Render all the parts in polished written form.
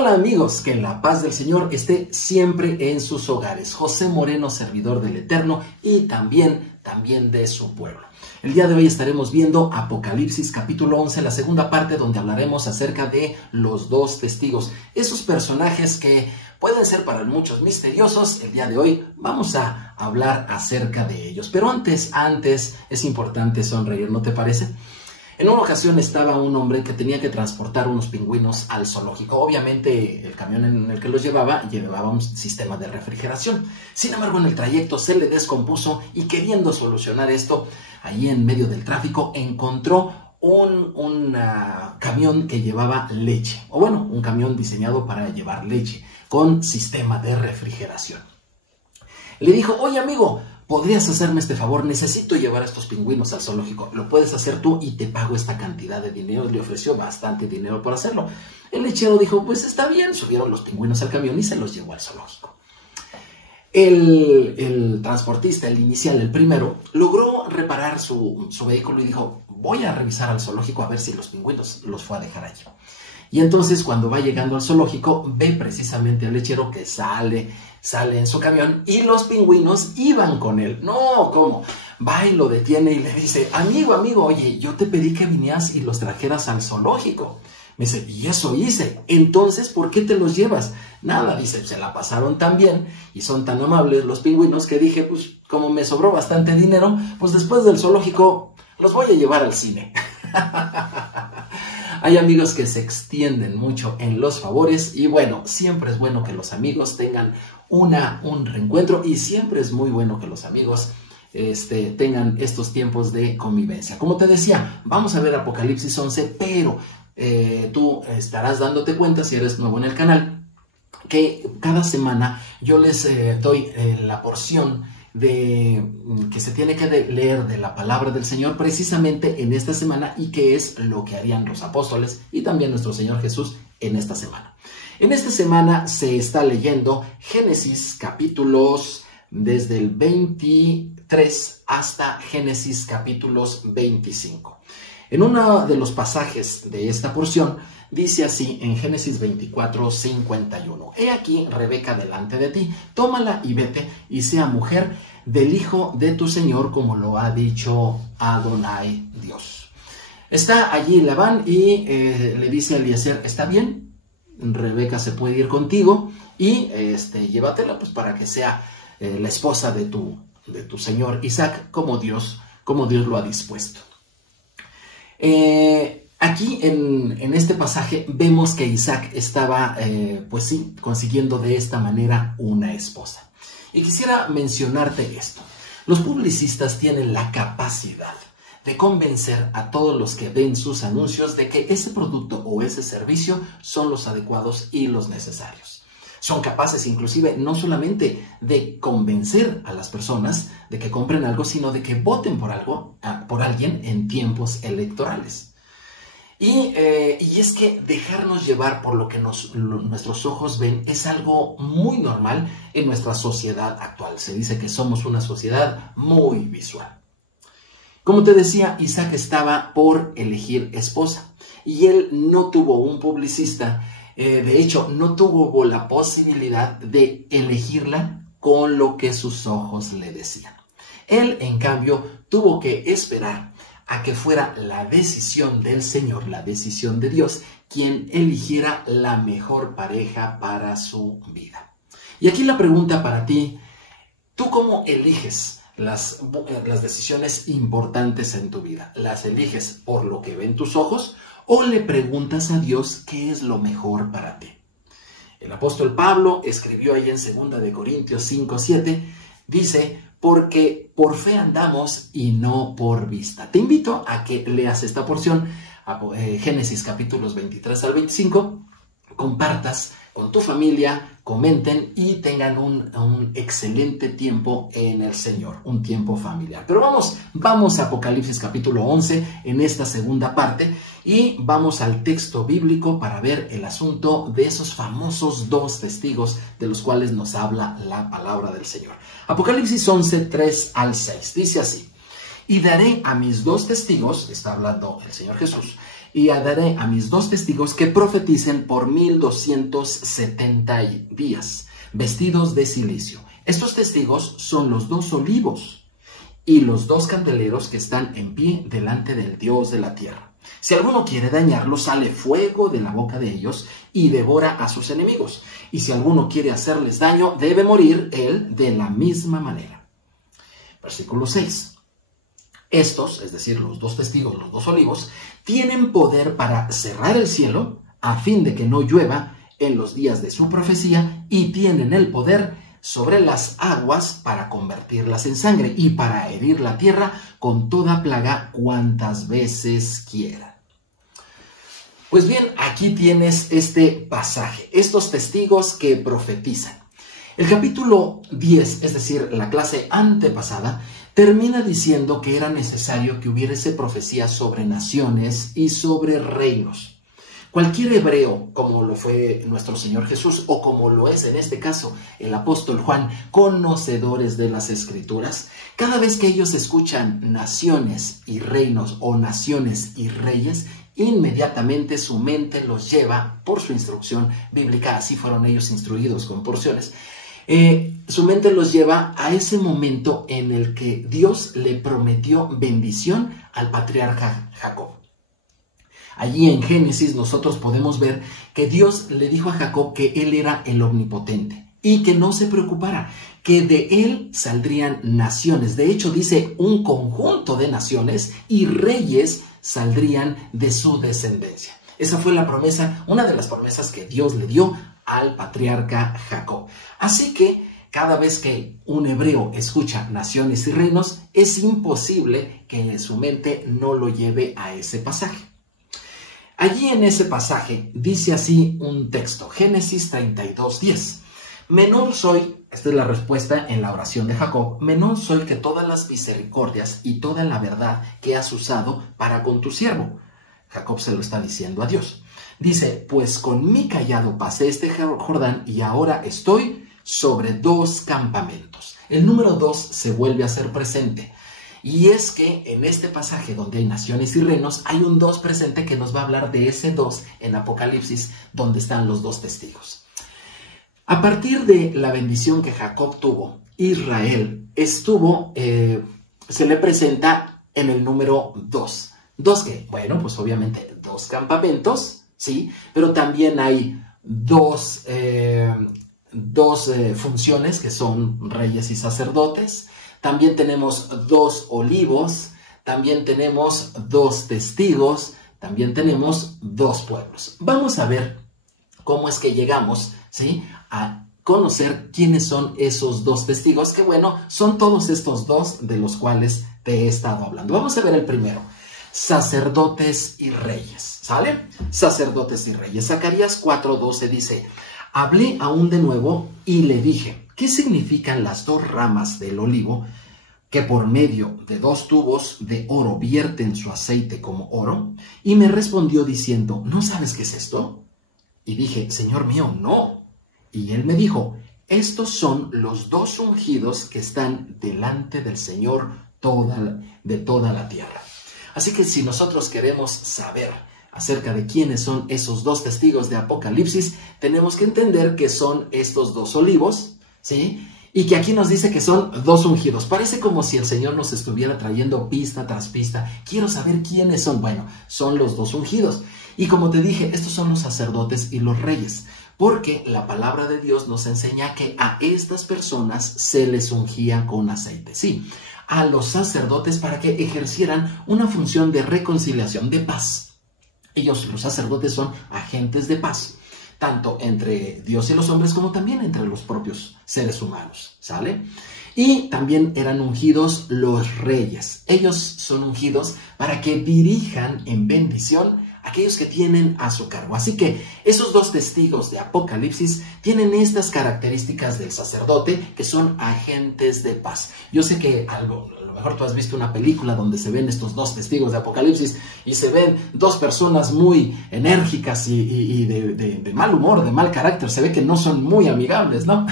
Hola amigos, que la paz del Señor esté siempre en sus hogares. José Moreno, servidor del Eterno y también de su pueblo. El día de hoy estaremos viendo Apocalipsis capítulo 11, la segunda parte donde hablaremos acerca de los dos testigos. Esos personajes que pueden ser para muchos misteriosos, el día de hoy vamos a hablar acerca de ellos. Pero antes es importante sonreír, ¿no te parece? En una ocasión estaba un hombre que tenía que transportar unos pingüinos al zoológico. Obviamente el camión en el que los llevaba un sistema de refrigeración. Sin embargo, en el trayecto se le descompuso y queriendo solucionar esto, ahí en medio del tráfico encontró un camión que llevaba leche. O bueno, un camión diseñado para llevar leche con sistema de refrigeración. Le dijo, oye amigo, ¿podrías hacerme este favor? Necesito llevar a estos pingüinos al zoológico. Lo puedes hacer tú y te pago esta cantidad de dinero. Le ofreció bastante dinero por hacerlo. El lechero dijo, pues está bien. Subieron los pingüinos al camión y se los llevó al zoológico. El transportista, el inicial, el primero, logró reparar su vehículo y dijo, voy a revisar al zoológico a ver si los pingüinos los fue a dejar allí. Y entonces cuando va llegando al zoológico, ve precisamente al lechero que sale en su camión y los pingüinos iban con él. No, ¿cómo? Va y lo detiene y le dice, amigo, oye, yo te pedí que vinieras y los trajeras al zoológico. Me dice, y eso hice. Entonces, ¿por qué te los llevas? Nada, dice, se la pasaron tan bien y son tan amables los pingüinos que dije, pues como me sobró bastante dinero, pues después del zoológico los voy a llevar al cine. Hay amigos que se extienden mucho en los favores y bueno, siempre es bueno que los amigos tengan un reencuentro y siempre es muy bueno que los amigos tengan estos tiempos de convivencia. Como te decía, vamos a ver Apocalipsis 11, pero tú estarás dándote cuenta si eres nuevo en el canal que cada semana yo les doy la porción que se tiene que leer de la palabra del Señor precisamente en esta semana y qué es lo que harían los apóstoles y también nuestro Señor Jesús en esta semana. En esta semana se está leyendo Génesis capítulos desde el 23 hasta Génesis capítulos 25. En uno de los pasajes de esta porción dice así en Génesis 24:51. He aquí Rebeca delante de ti, tómala y vete, y sea mujer del hijo de tu Señor, como lo ha dicho Adonai Dios. Está allí Labán y le dice a Eliezer, ¿está bien? Rebeca se puede ir contigo y llévatela pues para que sea la esposa de tu Señor Isaac, como Dios lo ha dispuesto. Aquí en este pasaje vemos que Isaac estaba, pues sí, consiguiendo de esta manera una esposa. Y quisiera mencionarte esto. Los publicistas tienen la capacidad de convencer a todos los que ven sus anuncios de que ese producto o ese servicio son los adecuados y los necesarios. Son capaces inclusive no solamente de convencer a las personas de que compren algo, sino de que voten por alguien en tiempos electorales. Y es que dejarnos llevar por lo que nuestros ojos ven es algo muy normal en nuestra sociedad actual. Se dice que somos una sociedad muy visual. Como te decía, Isaac estaba por elegir esposa y él no tuvo un publicista. De hecho, no tuvo la posibilidad de elegirla con lo que sus ojos le decían. Él, en cambio, tuvo que esperar a que fuera la decisión del Señor, la decisión de Dios, quien eligiera la mejor pareja para su vida. Y aquí la pregunta para ti, ¿tú cómo eliges las decisiones importantes en tu vida? ¿Las eliges por lo que ven tus ojos o le preguntas a Dios qué es lo mejor para ti? El apóstol Pablo escribió ahí en 2 de Corintios 5:7, dice, porque por fe andamos y no por vista. Te invito a que leas esta porción, Génesis capítulos 23 al 25, compartas con tu familia, comenten y tengan un excelente tiempo en el Señor, un tiempo familiar. Pero vamos a Apocalipsis capítulo 11 en esta segunda parte y vamos al texto bíblico para ver el asunto de esos famosos dos testigos de los cuales nos habla la palabra del Señor. Apocalipsis 11, 3 al 6, dice así. Y daré a mis dos testigos, está hablando el Señor Jesús, y daré a mis dos testigos que profeticen por 1270 días, vestidos de cilicio. Estos testigos son los dos olivos y los dos candeleros que están en pie delante del Dios de la tierra. Si alguno quiere dañarlos, sale fuego de la boca de ellos y devora a sus enemigos. Y si alguno quiere hacerles daño, debe morir él de la misma manera. Versículo 6. Estos, es decir, los dos testigos, los dos olivos, tienen poder para cerrar el cielo a fin de que no llueva en los días de su profecía, y tienen el poder sobre las aguas para convertirlas en sangre y para herir la tierra con toda plaga cuantas veces quieran. Pues bien, aquí tienes este pasaje, estos testigos que profetizan. El capítulo 10, es decir, la clase antepasada, termina diciendo que era necesario que hubiese profecías sobre naciones y sobre reinos. Cualquier hebreo, como lo fue nuestro Señor Jesús, o como lo es en este caso el apóstol Juan, conocedores de las Escrituras, cada vez que ellos escuchan naciones y reinos o naciones y reyes, inmediatamente su mente los lleva, por su instrucción bíblica, así fueron ellos instruidos con porciones, su mente los lleva a ese momento en el que Dios le prometió bendición al patriarca Jacob. Allí en Génesis nosotros podemos ver que Dios le dijo a Jacob que él era el omnipotente y que no se preocupara, que de él saldrían naciones. De hecho, dice un conjunto de naciones y reyes saldrían de su descendencia. Esa fue la promesa, una de las promesas que Dios le dio al patriarca Jacob. Así que cada vez que un hebreo escucha naciones y reinos, es imposible que su mente no lo lleve a ese pasaje. Allí en ese pasaje dice así un texto, Génesis 32:10. Menor soy, esta es la respuesta en la oración de Jacob, menor soy que todas las misericordias y toda la verdad que has usado para con tu siervo. Jacob se lo está diciendo a Dios. Dice, pues con mi cayado pasé este Jordán y ahora estoy sobre dos campamentos. El número 2 se vuelve a hacer presente. Y es que en este pasaje donde hay naciones y reinos, hay un 2 presente que nos va a hablar de ese 2 en Apocalipsis, donde están los dos testigos. A partir de la bendición que Jacob tuvo, Israel estuvo, se le presenta en el número 2. ¿2 qué? Bueno, pues obviamente 2 campamentos, ¿sí? Pero también hay dos funciones que son reyes y sacerdotes. También tenemos 2 olivos, también tenemos 2 testigos, también tenemos 2 pueblos. Vamos a ver cómo es que llegamos, ¿sí?, a conocer quiénes son esos 2 testigos, que bueno, son todos estos 2 de los cuales te he estado hablando. Vamos a ver el primero, sacerdotes y reyes, ¿sale? Sacerdotes y reyes. Zacarías 4:12 dice, hablé aún de nuevo y le dije, ¿qué significan las 2 ramas del olivo que por medio de 2 tubos de oro vierten su aceite como oro? Y me respondió diciendo, ¿no sabes qué es esto? Y dije, Señor mío, no. Y él me dijo, estos son los 2 ungidos que están delante del Señor de toda la tierra. Así que si nosotros queremos saber acerca de quiénes son esos 2 testigos de Apocalipsis, tenemos que entender que son estos 2 olivos, ¿sí? Y que aquí nos dice que son 2 ungidos. Parece como si el Señor nos estuviera trayendo pista tras pista. Quiero saber quiénes son. Bueno, son los 2 ungidos. Y como te dije, estos son los sacerdotes y los reyes. Porque la palabra de Dios nos enseña que a estas personas se les ungía con aceite. Sí, a los sacerdotes para que ejercieran una función de reconciliación, de paz. Ellos, los sacerdotes, son agentes de paz, tanto entre Dios y los hombres como también entre los propios seres humanos, ¿sale? Y también eran ungidos los reyes. Ellos son ungidos para que dirijan en bendición a aquellos que tienen a su cargo. Así que esos 2 testigos de Apocalipsis tienen estas características del sacerdote, que son agentes de paz. Yo sé que a lo mejor tú has visto una película donde se ven estos 2 testigos de Apocalipsis y se ven 2 personas muy enérgicas y de mal humor, de mal carácter. Se ve que no son muy amigables, ¿no?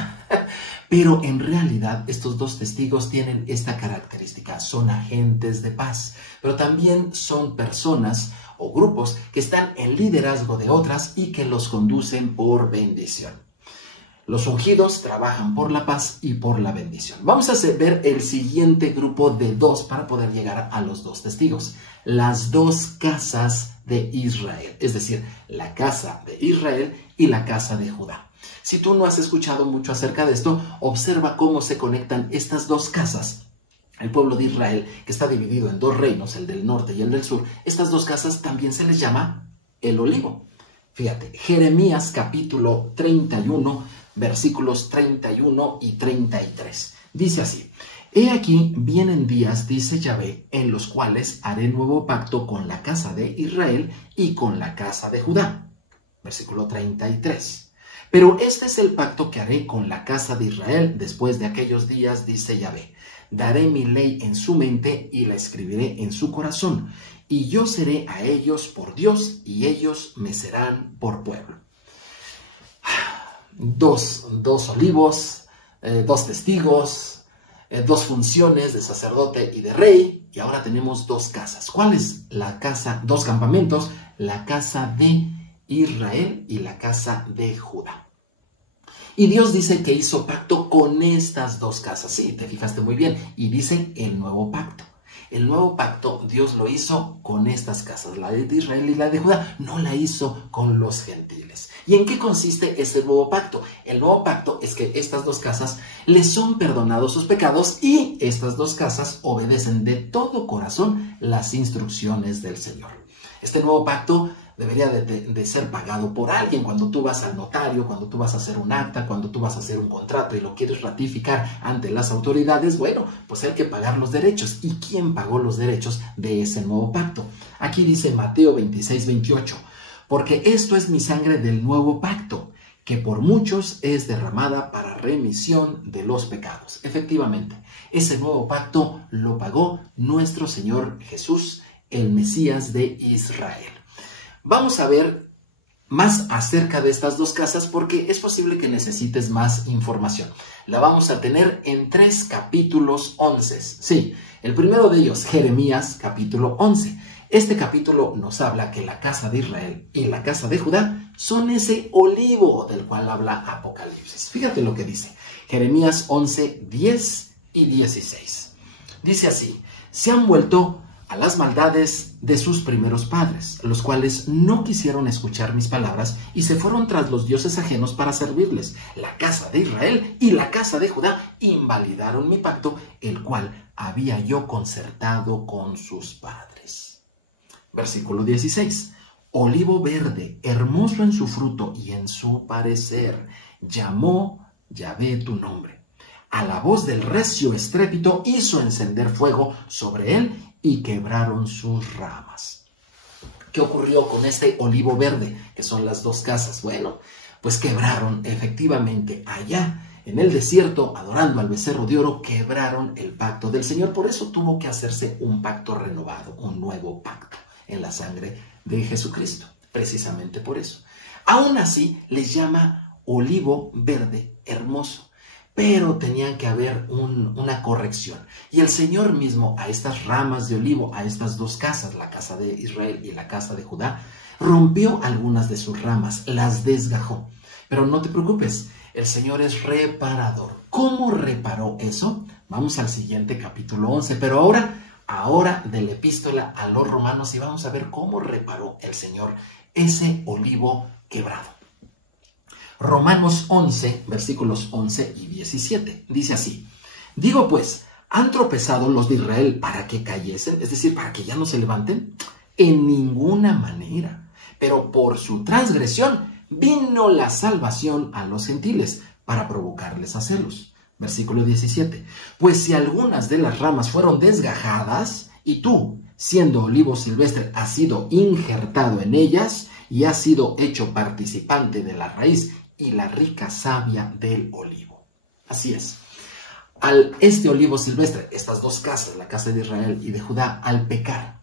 Pero en realidad estos dos testigos tienen esta característica, son agentes de paz, pero también son personas o grupos que están en liderazgo de otras y que los conducen por bendición. Los ungidos trabajan por la paz y por la bendición. Vamos a ver el siguiente grupo de dos para poder llegar a los dos testigos. Las dos casas de Israel, es decir, la casa de Israel y la casa de Judá. Si tú no has escuchado mucho acerca de esto, observa cómo se conectan estas dos casas. El pueblo de Israel, que está dividido en dos reinos, el del norte y el del sur, estas dos casas también se les llama el olivo. Fíjate, Jeremías capítulo 31, versículos 31 y 33. Dice así: He aquí vienen días, dice Yahvé, en los cuales haré nuevo pacto con la casa de Israel y con la casa de Judá. Versículo 33. Pero este es el pacto que haré con la casa de Israel después de aquellos días, dice Yahvé. Daré mi ley en su mente y la escribiré en su corazón, y yo seré a ellos por Dios y ellos me serán por pueblo. Dos olivos, dos testigos, dos funciones de sacerdote y de rey, y ahora tenemos dos casas. ¿Cuál es la casa? Dos campamentos, la casa de Israel y la casa de Judá. Y Dios dice que hizo pacto con estas dos casas. Sí, te fijaste muy bien. Y dice el nuevo pacto. El nuevo pacto Dios lo hizo con estas casas, la de Israel y la de Judá. No la hizo con los gentiles. ¿Y en qué consiste ese nuevo pacto? El nuevo pacto es que estas dos casas les son perdonados sus pecados y estas dos casas obedecen de todo corazón las instrucciones del Señor. Este nuevo pacto debería de ser pagado por alguien. Cuando tú vas al notario, cuando tú vas a hacer un acta, cuando tú vas a hacer un contrato y lo quieres ratificar ante las autoridades, bueno, pues hay que pagar los derechos. ¿Y quién pagó los derechos de ese nuevo pacto? Aquí dice Mateo 26, 28, porque esto es mi sangre del nuevo pacto, que por muchos es derramada para remisión de los pecados. Efectivamente, ese nuevo pacto lo pagó nuestro Señor Jesús, el Mesías de Israel. Vamos a ver más acerca de estas dos casas porque es posible que necesites más información. La vamos a tener en 3 capítulos 11. Sí, el primero de ellos, Jeremías capítulo 11. Este capítulo nos habla que la casa de Israel y la casa de Judá son ese olivo del cual habla Apocalipsis. Fíjate lo que dice Jeremías 11, 10 y 16. Dice así: se han vuelto a las maldades de sus primeros padres, los cuales no quisieron escuchar mis palabras y se fueron tras los dioses ajenos para servirles. La casa de Israel y la casa de Judá invalidaron mi pacto, el cual había yo concertado con sus padres. Versículo 16. Olivo verde, hermoso en su fruto y en su parecer, llamó Yahvé tu nombre. A la voz del recio estrépito hizo encender fuego sobre él y quebraron sus ramas. ¿Qué ocurrió con este olivo verde, que son las dos casas? Bueno, pues quebraron efectivamente allá en el desierto, adorando al becerro de oro, quebraron el pacto del Señor. Por eso tuvo que hacerse un pacto renovado, un nuevo pacto en la sangre de Jesucristo. Precisamente por eso. Aún así, les llama olivo verde hermoso. Pero tenía que haber una corrección. Y el Señor mismo a estas ramas de olivo, a estas dos casas, la casa de Israel y la casa de Judá, rompió algunas de sus ramas, las desgajó. Pero no te preocupes, el Señor es reparador. ¿Cómo reparó eso? Vamos al siguiente capítulo 11, pero ahora de la epístola a los romanos, y vamos a ver cómo reparó el Señor ese olivo quebrado. Romanos 11, versículos 11 y 17. Dice así: digo pues, ¿han tropezado los de Israel para que cayesen? Es decir, para que ya no se levanten. En ninguna manera. Pero por su transgresión vino la salvación a los gentiles para provocarles a celos. Versículo 17. Pues si algunas de las ramas fueron desgajadas y tú, siendo olivo silvestre, has sido injertado en ellas y has sido hecho participante de la raíz y la rica savia del olivo. Así es. Este olivo silvestre, estas dos casas, la casa de Israel y de Judá, al pecar,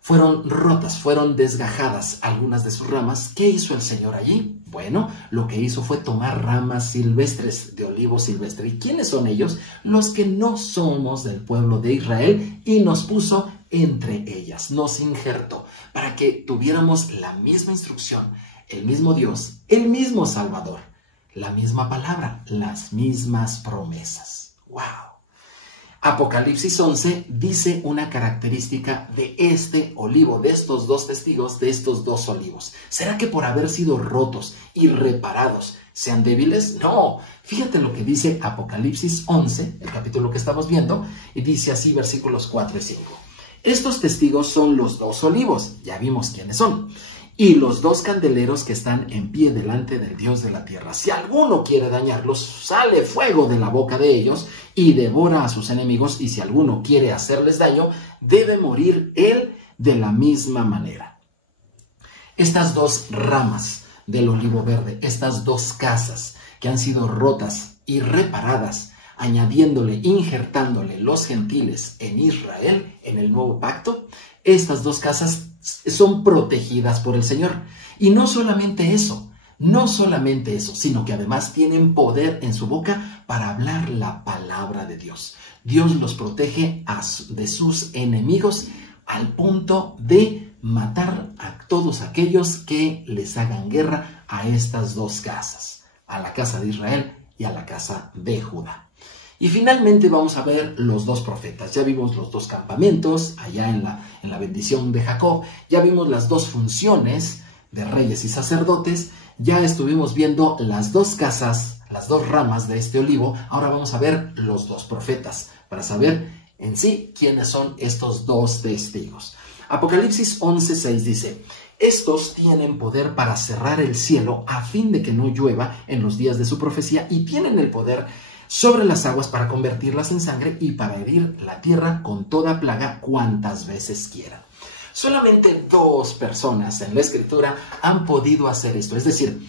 fueron rotas, fueron desgajadas algunas de sus ramas. ¿Qué hizo el Señor allí? Bueno, lo que hizo fue tomar ramas silvestres de olivo silvestre. ¿Y quiénes son ellos? Los que no somos del pueblo de Israel, y nos puso entre ellas, nos injertó para que tuviéramos la misma instrucción, el mismo Dios, el mismo Salvador, la misma palabra, las mismas promesas. ¡Wow! Apocalipsis 11 dice una característica de este olivo, de estos dos testigos, de estos dos olivos. ¿Será que por haber sido rotos y reparados sean débiles? No. Fíjate lo que dice Apocalipsis 11, el capítulo que estamos viendo, y dice así versículos 4 y 5. Estos testigos son los dos olivos, ya vimos quiénes son, y los dos candeleros que están en pie delante del Dios de la tierra. Si alguno quiere dañarlos, sale fuego de la boca de ellos y devora a sus enemigos, y si alguno quiere hacerles daño, debe morir él de la misma manera. Estas dos ramas del olivo verde, estas dos casas que han sido rotas y reparadas, añadiéndole, injertándole los gentiles en Israel, en el nuevo pacto, estas dos casas son protegidas por el Señor. Y no solamente eso, sino que además tienen poder en su boca para hablar la palabra de Dios. Dios los protege de sus enemigos al punto de matar a todos aquellos que les hagan guerra a estas dos casas, a la casa de Israel y a la casa de Judá. Y finalmente vamos a ver los dos profetas. Ya vimos los dos campamentos allá en la bendición de Jacob. Ya vimos las dos funciones de reyes y sacerdotes. Ya estuvimos viendo las dos casas, las dos ramas de este olivo. Ahora vamos a ver los dos profetas para saber en sí quiénes son estos dos testigos. Apocalipsis 11:6 dice: estos tienen poder para cerrar el cielo a fin de que no llueva en los días de su profecía, y tienen el poder sobre las aguas para convertirlas en sangre y para herir la tierra con toda plaga cuantas veces quieran. Solamente dos personas en la Escritura han podido hacer esto, es decir,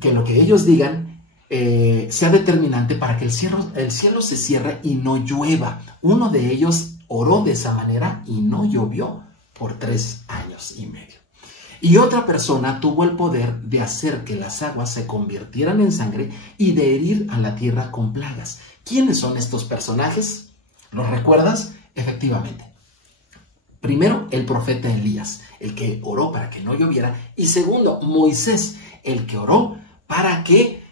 que lo que ellos digan sea determinante para que el cielo se cierre y no llueva. Uno de ellos oró de esa manera y no llovió por 3 años y medio. Y otra persona tuvo el poder de hacer que las aguas se convirtieran en sangre y de herir a la tierra con plagas. ¿Quiénes son estos personajes? ¿Los recuerdas? Efectivamente. Primero, el profeta Elías, el que oró para que no lloviera. Y segundo, Moisés, el que oró para que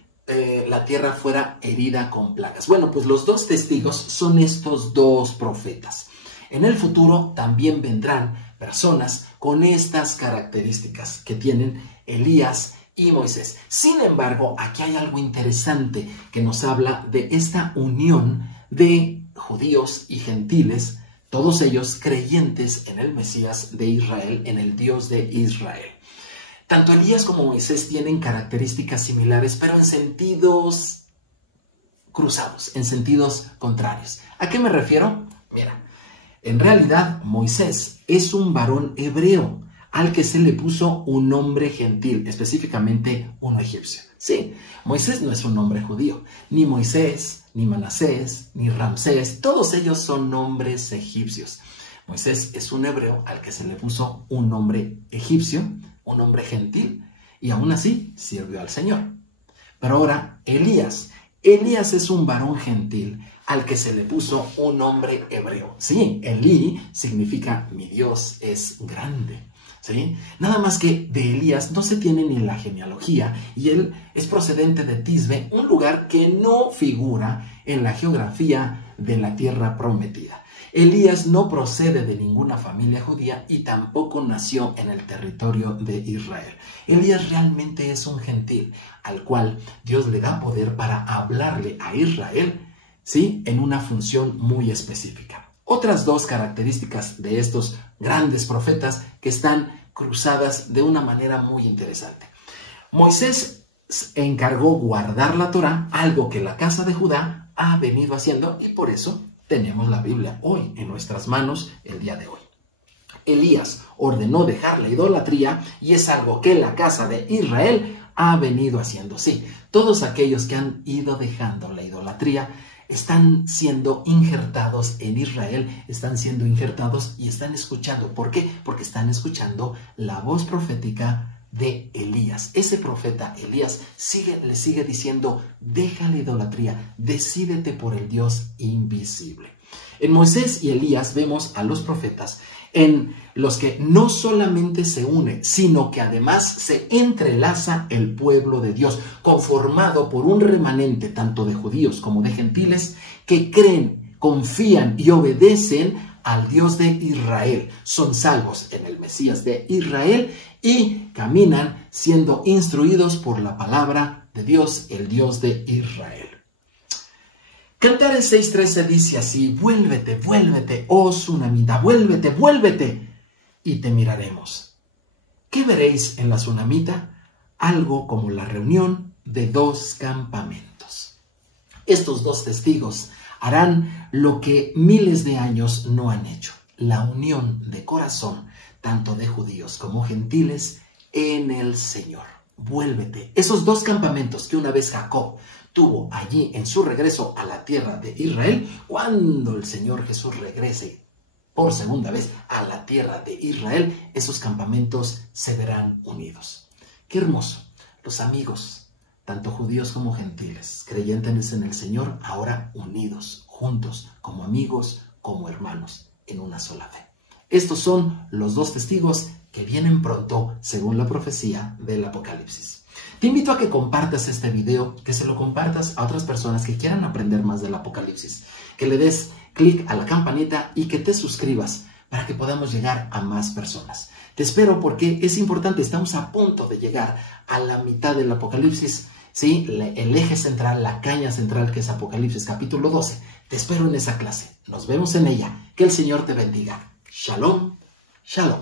la tierra fuera herida con plagas. Bueno, pues los dos testigos son estos dos profetas. En el futuro también vendrán personas con estas características que tienen Elías y Moisés. Sin embargo, aquí hay algo interesante que nos habla de esta unión de judíos y gentiles, todos ellos creyentes en el Mesías de Israel, en el Dios de Israel. Tanto Elías como Moisés tienen características similares, pero en sentidos cruzados, en sentidos contrarios. ¿A qué me refiero? Mira, en realidad Moisés es un varón hebreo al que se le puso un nombre gentil, específicamente uno egipcio. Sí, Moisés no es un nombre judío, ni Moisés, ni Manasés, ni Ramsés, todos ellos son nombres egipcios. Moisés es un hebreo al que se le puso un nombre egipcio, un nombre gentil, y aún así sirvió al Señor. Pero ahora Elías es un varón gentil al que se le puso un nombre hebreo. Sí, Elí significa mi Dios es grande. ¿Sí? Nada más que de Elías no se tiene ni la genealogía, y él es procedente de Tisbe, un lugar que no figura en la geografía de la tierra prometida. Elías no procede de ninguna familia judía y tampoco nació en el territorio de Israel. Elías realmente es un gentil al cual Dios le da poder para hablarle a Israel, ¿sí?, en una función muy específica. Otras dos características de estos grandes profetas que están cruzadas de una manera muy interesante. Moisés encargó guardar la Torá, algo que la casa de Judá ha venido haciendo, y por eso tenemos la Biblia hoy en nuestras manos el día de hoy. Elías ordenó dejar la idolatría, y es algo que la casa de Israel ha venido haciendo. Sí, todos aquellos que han ido dejando la idolatría están siendo injertados en Israel, están siendo injertados y están escuchando. ¿Por qué? Porque están escuchando la voz profética de Elías. Ese profeta Elías le sigue diciendo: deja la idolatría, decídete por el Dios invisible. En Moisés y Elías vemos a los profetas en los que no solamente se une, sino que además se entrelaza el pueblo de Dios, conformado por un remanente tanto de judíos como de gentiles que creen, confían y obedecen al Dios de Israel. Son salvos en el Mesías de Israel y caminan siendo instruidos por la palabra de Dios, el Dios de Israel. Cantares 6:13 dice así: vuélvete, vuélvete, oh Sunamita, vuélvete, vuélvete, y te miraremos. ¿Qué veréis en la Sunamita? Algo como la reunión de dos campamentos. Estos dos testigos harán lo que miles de años no han hecho: la unión de corazón, tanto de judíos como gentiles, en el Señor. Vuélvete. Esos dos campamentos que una vez Jacob tuvo allí en su regreso a la tierra de Israel, cuando el Señor Jesús regrese por segunda vez a la tierra de Israel, esos campamentos se verán unidos. Qué hermoso. Los amigos, tanto judíos como gentiles, creyentes en el Señor, ahora unidos, juntos, como amigos, como hermanos, en una sola fe. Estos son los dos testigos que vienen pronto, según la profecía del Apocalipsis. Te invito a que compartas este video, que se lo compartas a otras personas que quieran aprender más del Apocalipsis, que le des clic a la campanita y que te suscribas para que podamos llegar a más personas. Te espero porque es importante, estamos a punto de llegar a la mitad del Apocalipsis, ¿sí? El eje central, la caña central, que es Apocalipsis capítulo 12. Te espero en esa clase. Nos vemos en ella. Que el Señor te bendiga. Shalom, shalom.